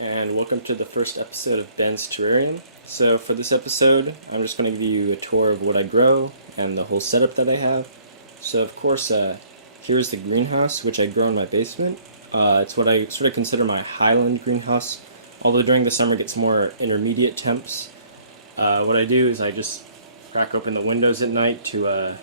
and welcome to the first episode of Ben's Terrarium. So for this episode, I'm just going to give you a tour of what I grow and the whole setup that I have. So of course, here's the greenhouse, which I grow in my basement. It's what I sort of consider my highland greenhouse, although during the summer it gets more intermediate temps. What I do is I just crack open the windows at night to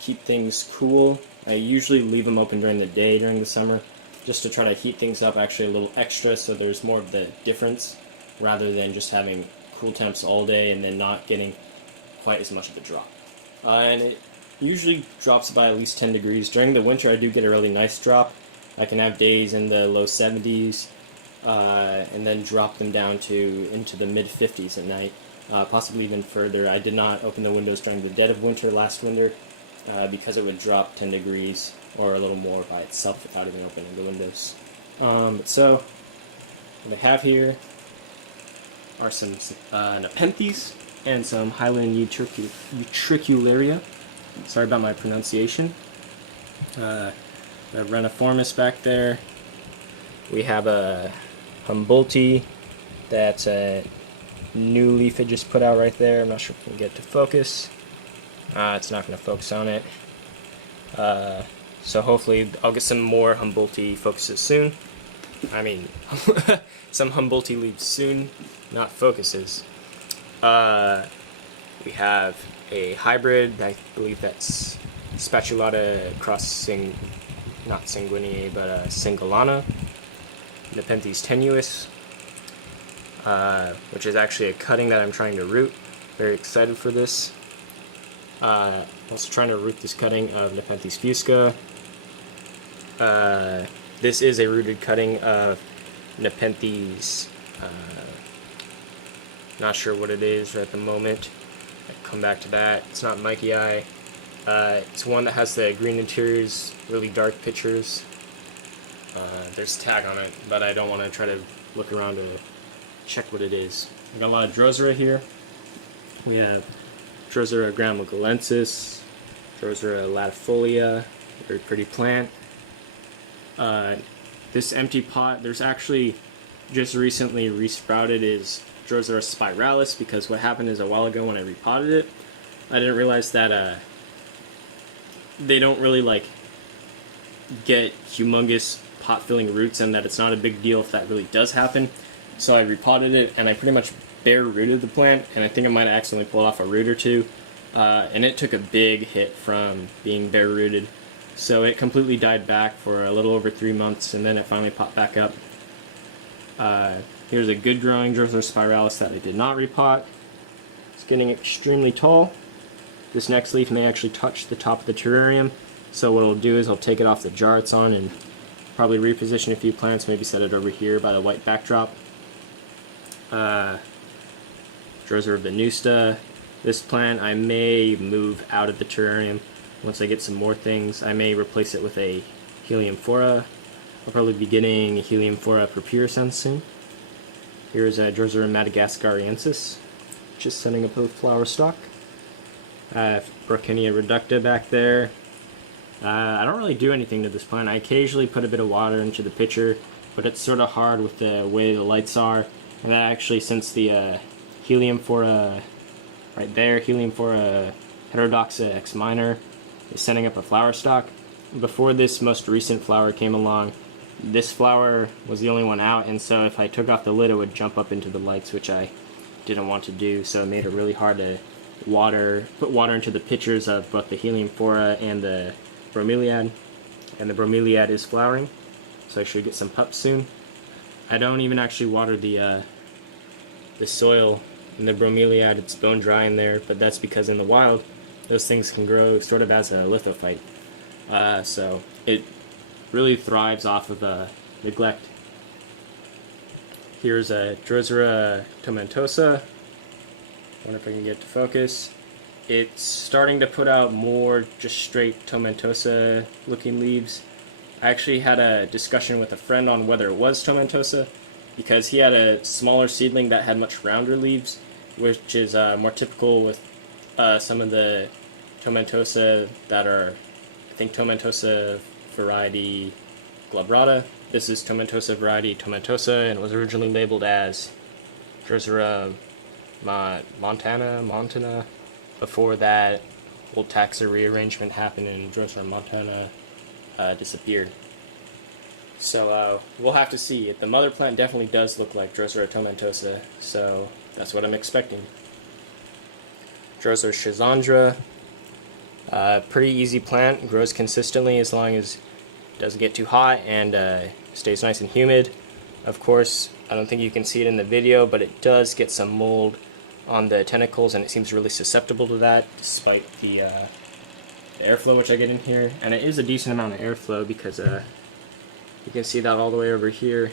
keep things cool. I usually leave them open during the day during the summer, just to try to heat things up actually a little extra so there's more of the difference rather than just having cool temps all day and then not getting quite as much of a drop. And it usually drops by at least 10 degrees. During the winter I do get a really nice drop. I can have days in the low 70s and then drop them down to into the mid 50s at night, possibly even further. I did not open the windows during the dead of winter last winter because it would drop 10 degrees or a little more by itself without even opening the windows. So what I have here are some Nepenthes and some Highland Utricularia. Sorry about my pronunciation. The Reniformis back there. We have a Humboldti that's a new leaf it just put out right there. I'm not sure if we can get to focus. It's not going to focus on it. So hopefully I'll get some more Humboldti focuses soon. I mean, some Humboldti leaves soon, not focuses. We have a hybrid, I believe that's Spatulata cross not Sanguinea, but Singulana. Nepenthes tenuis, which is actually a cutting that I'm trying to root. Very excited for this. Also trying to root this cutting of Nepenthes fusca. This is a rooted cutting of Nepenthes, not sure what it is at the moment. I'll come back to that. It's not Mikey Eye. It's one that has the green interiors, really dark pictures. There's a tag on it, but I don't want to try to look around to check what it is. I got a lot of Drosera here. We have Drosera gramigolensis, Drosera latifolia, very pretty plant. This empty pot, there's actually just recently resprouted is Drosera spiralis, because what happened is a while ago when I repotted it, I didn't realize that they don't really get humongous pot filling roots, and that it's not a big deal if that really does happen. So I repotted it and I pretty much bare rooted the plant, and I think I might have accidentally pulled off a root or two, and it took a big hit from being bare rooted. So it completely died back for a little over 3 months, and then it finally popped back up. Here's a good growing Drosera spiralis that I did not repot. It's getting extremely tall. This next leaf may actually touch the top of the terrarium, so what I'll do is I'll take it off the jar it's on and probably reposition a few plants, maybe set it over here by the white backdrop. Drosera venusta. This plant I may move out of the terrarium once I get some more things. I may replace it with a Heliumphora. I'll probably be getting Heliumphora purpurescens soon. Here's a Drosera madagascariensis, just setting up a flower stalk. Brocchinia reducta back there. I don't really do anything to this plant. I occasionally put a bit of water into the pitcher, but it's sort of hard with the way the lights are. And that actually, since the Heliumphora right there, Heliumphora heterodoxa X minor, is setting up a flower stalk. Before this most recent flower came along, this flower was the only one out, and so if I took off the lid it would jump up into the lights, which I didn't want to do, so it made it really hard to put water into the pitchers of both the Heliumphora and the bromeliad. And the bromeliad is flowering, so I should get some pups soon. I don't even actually water the soil in the bromeliad. It's bone dry in there, but that's because in the wild those things can grow sort of as a lithophyte. So it really thrives off of neglect. Here's a Drosera tomentosa. I wonder if I can get to focus. It's starting to put out more just straight tomentosa looking leaves. I actually had a discussion with a friend on whether it was tomentosa, because he had a smaller seedling that had much rounder leaves, which is more typical with some of the tomentosa that are, I think, tomentosa variety glabrata, This is tomentosa variety tomentosa, and it was originally labeled as Drosera montana. Before that, old taxa rearrangement happened and Drosera montana disappeared. So we'll have to see. The mother plant definitely does look like Drosera tomentosa, so that's what I'm expecting. Drosera schizandra, pretty easy plant, grows consistently as long as it doesn't get too hot and stays nice and humid. Of course, I don't think you can see it in the video, but it does get some mold on the tentacles, and it seems really susceptible to that, despite the airflow which I get in here. And it is a decent amount of airflow because you can see that all the way over here.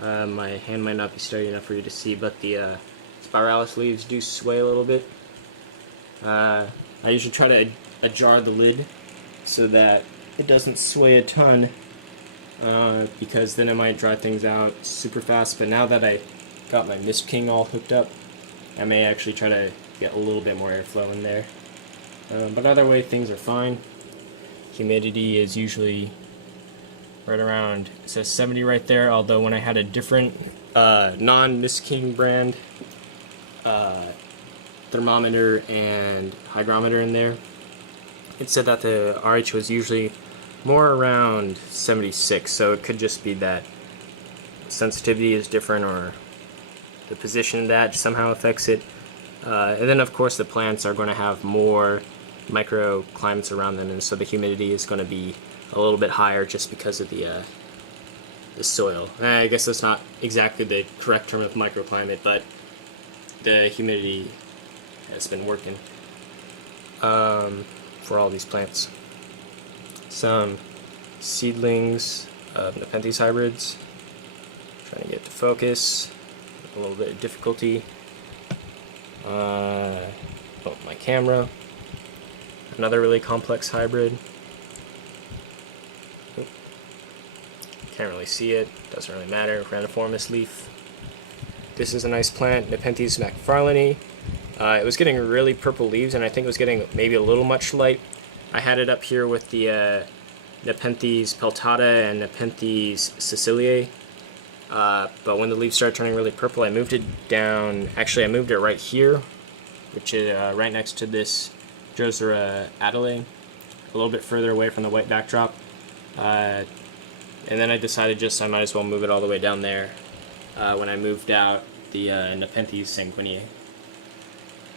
My hand might not be steady enough for you to see, but the spiralis leaves do sway a little bit. I usually try to ajar the lid so that it doesn't sway a ton, because then it might dry things out super fast. But now that I got my Mist King all hooked up, I may actually try to get a little bit more airflow in there. But either way, things are fine. Humidity is usually right around, it says 70 right there, although when I had a different non-Mist King brand thermometer and hygrometer in there, it said that the RH was usually more around 76, so it could just be that sensitivity is different, or the position of that somehow affects it. And then of course the plants are going to have more microclimates around them, and so the humidity is going to be a little bit higher just because of the soil. I guess that's not exactly the correct term of microclimate, but the humidity has been working for all these plants. Some seedlings of Nepenthes hybrids. Trying to get to focus. A little bit of difficulty. Bump my camera. Another really complex hybrid. Can't really see it. Doesn't really matter. Raniformis leaf. This is a nice plant, Nepenthes macfarlane. It was getting really purple leaves, and I think it was getting maybe a little much light. I had it up here with the Nepenthes peltata and Nepenthes siciliae. But when the leaves started turning really purple, I moved it down. Actually, I moved it right here, which is right next to this Drosera adelae, a little bit further away from the white backdrop. And then I decided I might as well move it all the way down there when I moved out the Nepenthes sanguinea.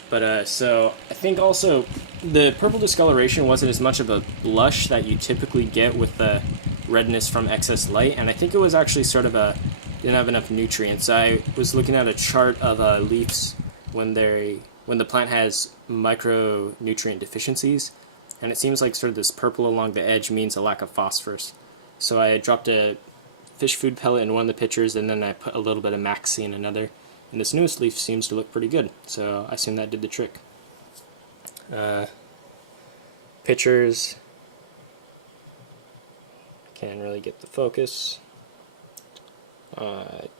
But so I think also the purple discoloration wasn't as much of a blush that you typically get with the redness from excess light, and I think it was actually sort of didn't have enough nutrients. I was looking at a chart of leaves when the plant has micronutrient deficiencies, and it seems like sort of this purple along the edge means a lack of phosphorus. So I dropped a fish food pellet in one of the pictures, and then I put a little bit of Maxi in another. And this newest leaf seems to look pretty good, so I assume that did the trick. Pictures. Can't really get the focus.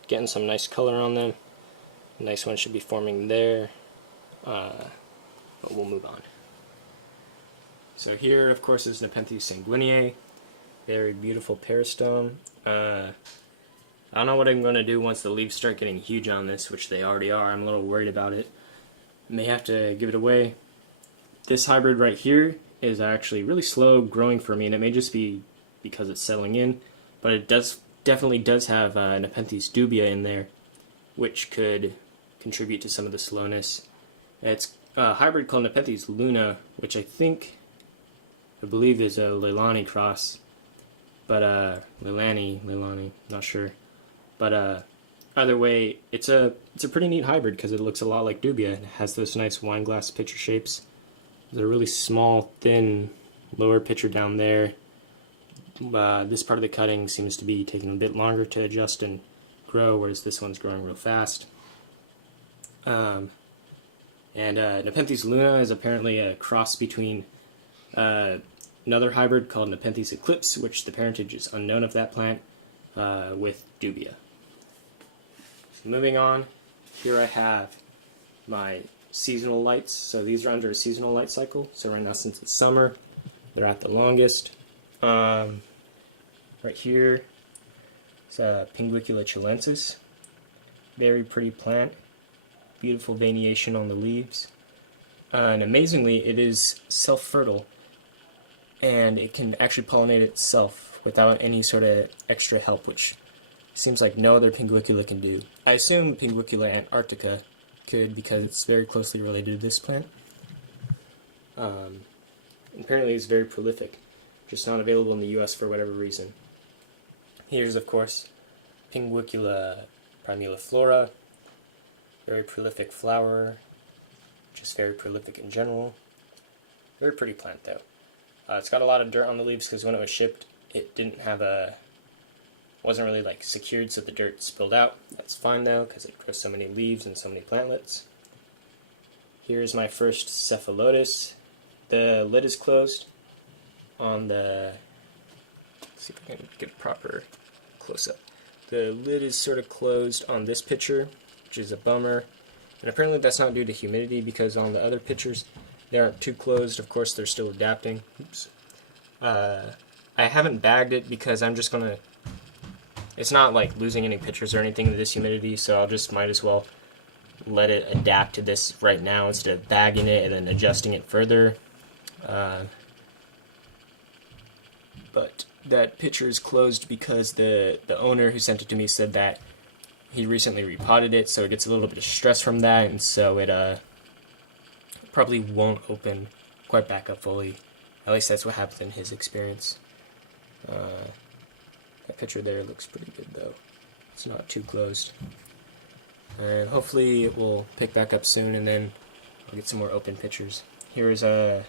Getting some nice color on them. A nice one should be forming there. But we'll move on. So here, of course, is Nepenthes sanguinea. Very beautiful peristome. I don't know what I'm going to do once the leaves start getting huge on this, which they already are. I'm a little worried about it. May have to give it away. This hybrid right here is actually really slow growing for me, and it may just be because it's settling in, but it definitely does have Nepenthes dubia in there, which could contribute to some of the slowness. It's a hybrid called Nepenthes luna, which I believe is a Leilani cross, but Leilani, not sure. But either way, it's a pretty neat hybrid because it looks a lot like dubia. It has those nice wine glass pitcher shapes. There's a really small, thin lower pitcher down there. This part of the cutting seems to be taking a bit longer to adjust and grow, whereas this one's growing real fast. And Nepenthes luna is apparently a cross between another hybrid called Nepenthes eclipse, which the parentage is unknown of that plant, with dubia. Moving on, here I have my seasonal lights. So these are under a seasonal light cycle. So right now, since it's summer, they're at the longest. Right here, It's Pinguicula chilensis. Very pretty plant. Beautiful veination on the leaves. And amazingly, it is self-fertile. And it can actually pollinate itself without any sort of extra help, which seems like no other Pinguicula can do. I assume Pinguicula antarctica could because it's very closely related to this plant. Apparently it's very prolific, just not available in the US for whatever reason. Here's, of course, Pinguicula primuliflora. Very prolific flower, just very prolific in general. Very pretty plant though. It's got a lot of dirt on the leaves because when it was shipped, it didn't have wasn't really like secured, so the dirt spilled out. That's fine though, because it grows so many leaves and so many plantlets. Here's my first cephalotus. The lid is closed on the, let's see if I can get a proper close-up. The lid is sort of closed on this picture, which is a bummer. And apparently that's not due to humidity, because on the other pictures, they aren't too closed. Of course, they're still adapting. Oops. I haven't bagged it because I'm just gonna, it's not like losing any pictures or anything to this humidity, so I'll just might as well let it adapt to this right now instead of bagging it and then adjusting it further. But that picture is closed because the owner who sent it to me said that he recently repotted it, so it gets a little bit of stress from that, and so it probably won't open quite back up fully. At least that's what happened in his experience. That picture there looks pretty good though. It's not too closed. And hopefully it will pick back up soon, and then I'll get some more open pictures. Here's a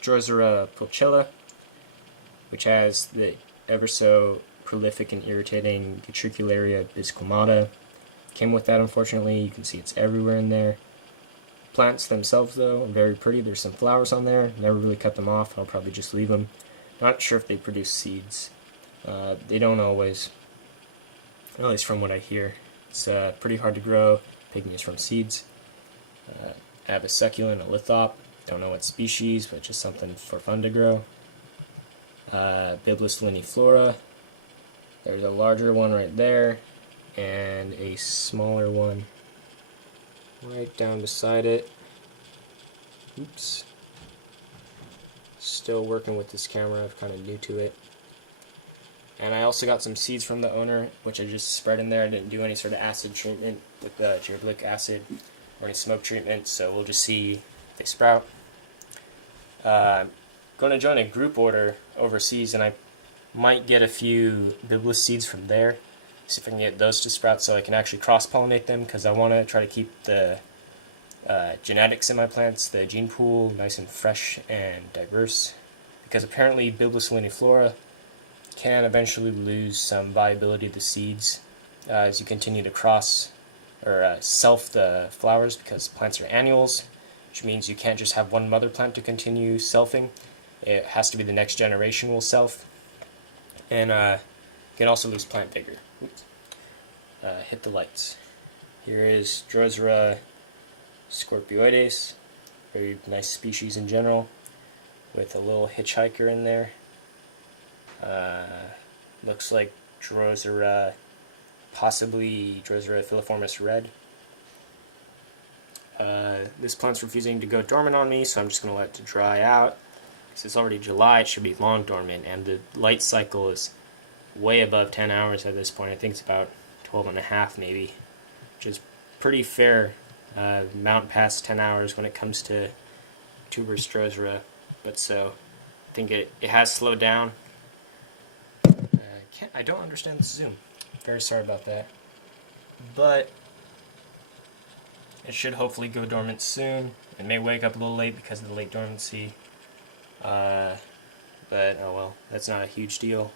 Drosera pulchella, which has the ever so prolific and irritating Utricularia biscomata. Came with that, unfortunately. You can see it's everywhere in there. Plants themselves, though, are very pretty. There's some flowers on there. Never really cut them off. I'll probably just leave them. Not sure if they produce seeds. They don't always, at least from what I hear. It's pretty hard to grow. Picking is from seeds. I have a succulent, a lithop. Don't know what species, but just something for fun to grow. Biblis liniflora. There's a larger one right there, and a smaller one right down beside it. Oops. Still working with this camera, I'm kind of new to it. And I also got some seeds from the owner, which I just spread in there. I didn't do any sort of acid treatment with gerbilic acid or any smoke treatment, so we'll just see if they sprout. I'm going to join a group order overseas, and I might get a few Biblis seeds from there. See if I can get those to sprout so I can actually cross-pollinate them, because I want to try to keep the genetics in my plants, the gene pool, nice and fresh and diverse. Because apparently Biblis liniflora can eventually lose some viability of the seeds as you continue to cross or self the flowers, because plants are annuals, which means you can't just have one mother plant to continue selfing. It has to be the next generation will self. And you can also lose plant vigor. Oops. Hit the lights. Here is Drosera scorpioides, very nice species in general, with a little hitchhiker in there. Looks like Drosera, possibly Drosera filiformis red. This plant's refusing to go dormant on me, so I'm just going to let it dry out. Because it's already July, it should be long dormant, and the light cycle is way above 10 hours at this point. I think it's about 12 and a half maybe, which is pretty fair amount past 10 hours when it comes to tuberous Drosera. But so, I think it has slowed down. I don't understand the zoom. Very sorry about that. But it should hopefully go dormant soon. It may wake up a little late because of the late dormancy. But oh well, that's not a huge deal.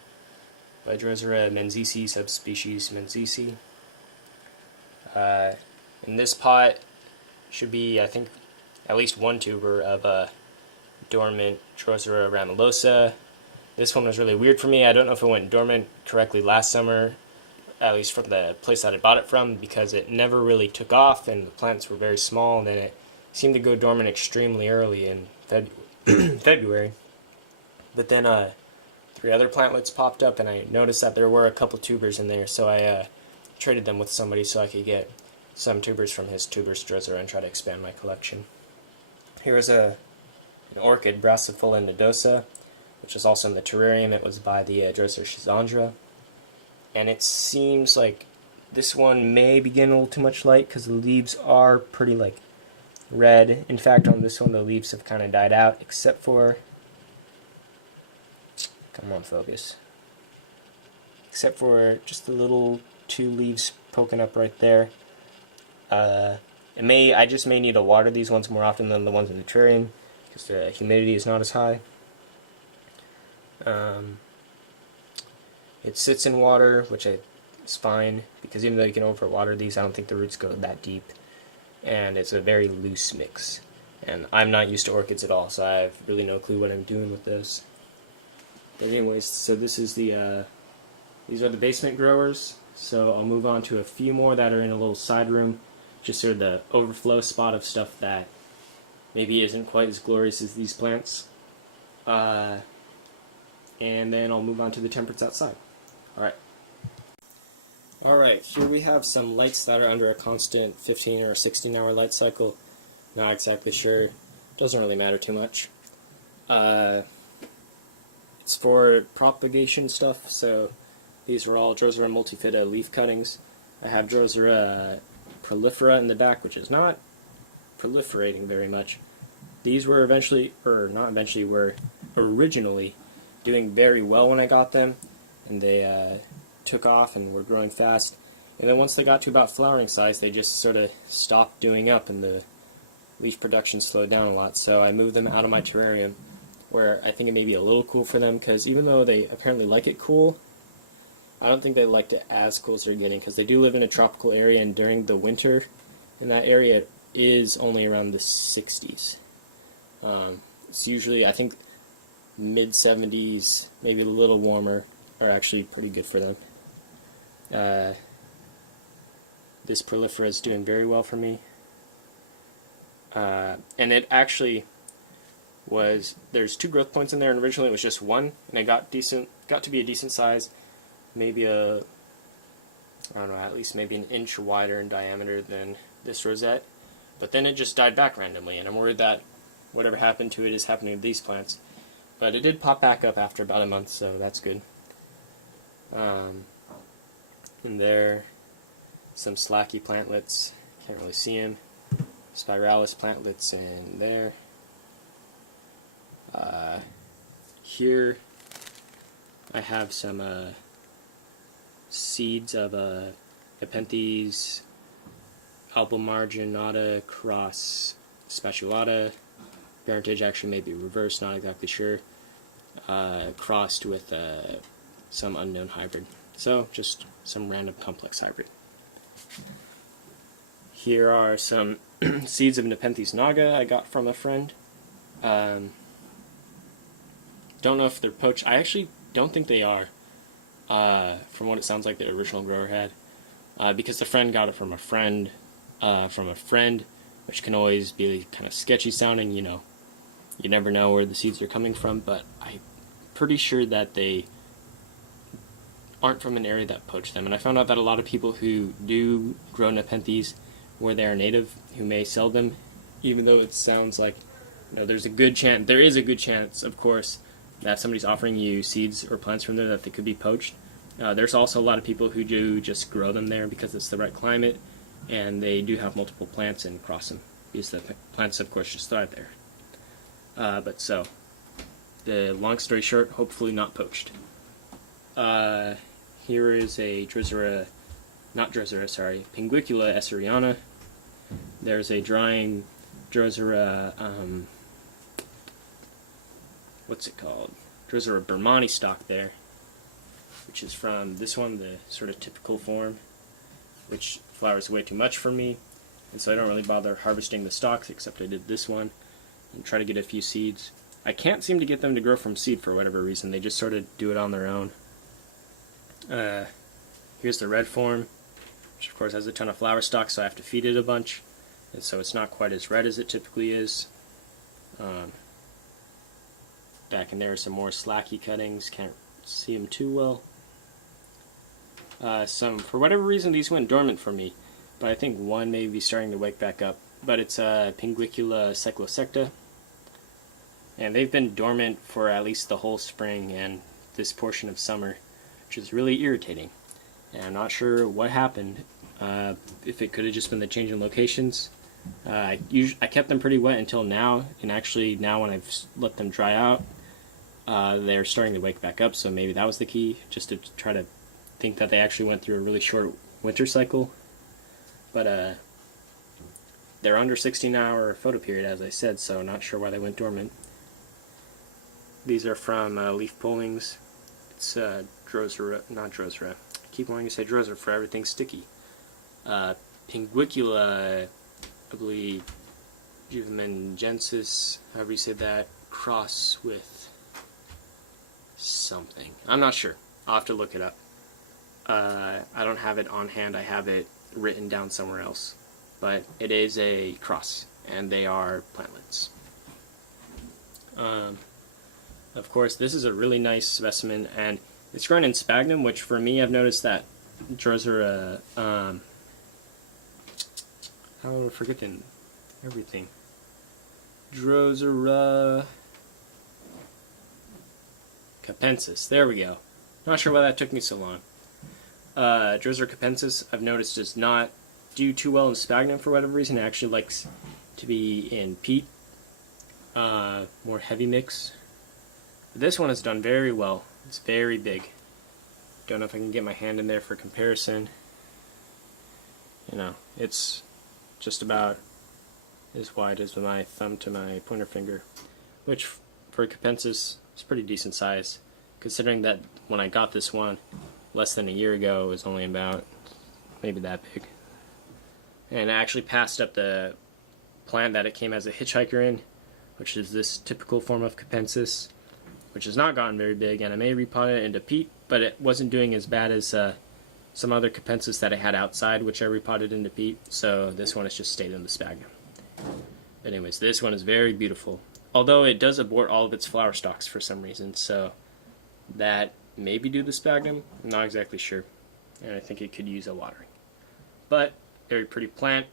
By Drosera menziesii, subspecies menziesii. In this pot should be, I think, at least one tuber of a dormant Drosera ramelosa. This one was really weird for me. I don't know if it went dormant correctly last summer, at least from the place that I bought it from, because it never really took off and the plants were very small, and then it seemed to go dormant extremely early in February. But then 3 other plantlets popped up, and I noticed that there were a couple tubers in there, so I traded them with somebody so I could get some tubers from his tubers Drosera and try to expand my collection. Here is an orchid, Brassifolium nodosa, which is also in the terrarium. It was by the Drosera schizandra, and it seems like this one may be getting a little too much light because the leaves are pretty like red. In fact, on this one the leaves have kind of died out, except for, come on, focus, except for just the little 2 leaves poking up right there. I just may need to water these ones more often than the ones in the terrarium because the humidity is not as high. It sits in water, which is fine, because even though you can overwater these, I don't think the roots go that deep, and it's a very loose mix. And I'm not used to orchids at all, so I have really no clue what I'm doing with this. But anyways, so this is these are the basement growers. So I'll move on to a few more that are in a little side room, just sort of the overflow spot of stuff that maybe isn't quite as glorious as these plants. And then I'll move on to the temperance outside. Alright, here we have some lights that are under a constant 15 or 16 hour light cycle. Not exactly sure. Doesn't really matter too much. It's for propagation stuff, so these are all Drosera multifida leaf cuttings. I have Drosera prolifera in the back, which is not proliferating very much. These were were originally doing very well when I got them, and they took off and were growing fast. And then once they got to about flowering size, they just sort of stopped doing up, and the leaf production slowed down a lot. So I moved them out of my terrarium, where I think it may be a little cool for them, because even though they apparently like it cool, I don't think they liked it as cool as they're getting, because they do live in a tropical area, and during the winter in that area it is only around the 60s. It's usually, I think, mid-70s, maybe a little warmer, are actually pretty good for them. This prolifera is doing very well for me. And it actually there's 2 growth points in there, and originally it was just 1, and it got to be a decent size, maybe I don't know, at least maybe an inch wider in diameter than this rosette, but then it just died back randomly, and I'm worried that whatever happened to it is happening to these plants. But it did pop back up after about a month, so that's good. And there, some slacky plantlets, can't really see them. Spiralis plantlets in there. Here I have some seeds of Nepenthes albomarginata cross speculata. Parentage actually may be reversed, not exactly sure. Crossed with some unknown hybrid. So, just some random complex hybrid. Here are some seeds of Nepenthes naga I got from a friend. Don't know if they're poached. I actually don't think they are, from what it sounds like the original grower had, because the friend got it from a friend, which can always be kind of sketchy sounding, you know. You never know where the seeds are coming from, but I'm pretty sure that they aren't from an area that poached them. And I found out that a lot of people who do grow Nepenthes where they are native, who may sell them, even though it sounds like, you know, there is a good chance, of course, that somebody's offering you seeds or plants from there that they could be poached. There's also a lot of people who do just grow them there because it's the right climate, and they do have multiple plants and cross them, because the plants, of course, just thrive there. But so, the long story short, hopefully not poached. Here is a Pinguicula esseriana. There's a drying Drosera, what's it called? Drosera Bermani stock there, which is from this one, the sort of typical form, which flowers way too much for me, and so I don't really bother harvesting the stalks, except I did this one, and try to get a few seeds. I can't seem to get them to grow from seed for whatever reason. They just sort of do it on their own. Here's the red form, which of course has a ton of flower stalks, so I have to feed it a bunch, and so it's not quite as red as it typically is. Back in there are some more slacky cuttings. Can't see them too well. For whatever reason, these went dormant for me, but I think one may be starting to wake back up. But it's Pinguicula cyclosecta, and they've been dormant for at least the whole spring and this portion of summer, which is really irritating. And I'm not sure what happened. If it could have just been the change in locations. I kept them pretty wet until now, and actually now when I've let them dry out, they're starting to wake back up. So maybe that was the key, just to try to think that they actually went through a really short winter cycle. But they're under 16-hour photo period, as I said, so not sure why they went dormant. These are from Leaf Pullings. It's not Drosera. I keep wanting to say Drosera for everything sticky. Pinguicula, I believe, juvemengensis, however you say that, cross with something. I'm not sure. I'll have to look it up. I don't have it on hand. I have it written down somewhere else. But it is a cross, and they are plantlets. Of course, this is a really nice specimen, and it's grown in sphagnum, which for me, I've noticed that Drosera, how am I forgetting everything? Drosera capensis. There we go. Not sure why that took me so long. Drosera capensis, I've noticed, does not do too well in sphagnum for whatever reason. It actually likes to be in peat, more heavy mix. But this one has done very well. It's very big. Don't know if I can get my hand in there for comparison. You know, it's just about as wide as my thumb to my pointer finger, which for a capensis is pretty decent size, considering that when I got this one less than a year ago, it was only about maybe that big. And I actually passed up the plant that it came as a hitchhiker in, which is this typical form of capensis, which has not gotten very big, and I may repot it into peat, but it wasn't doing as bad as some other capensis that I had outside, which I repotted into peat, so this one has just stayed in the sphagnum. But anyways, this one is very beautiful, although it does abort all of its flower stalks for some reason, so that maybe due to the sphagnum, I'm not exactly sure, and I think it could use a watering. But very pretty plant,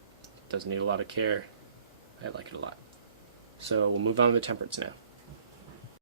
doesn't need a lot of care, I like it a lot. So we'll move on to the temperates now.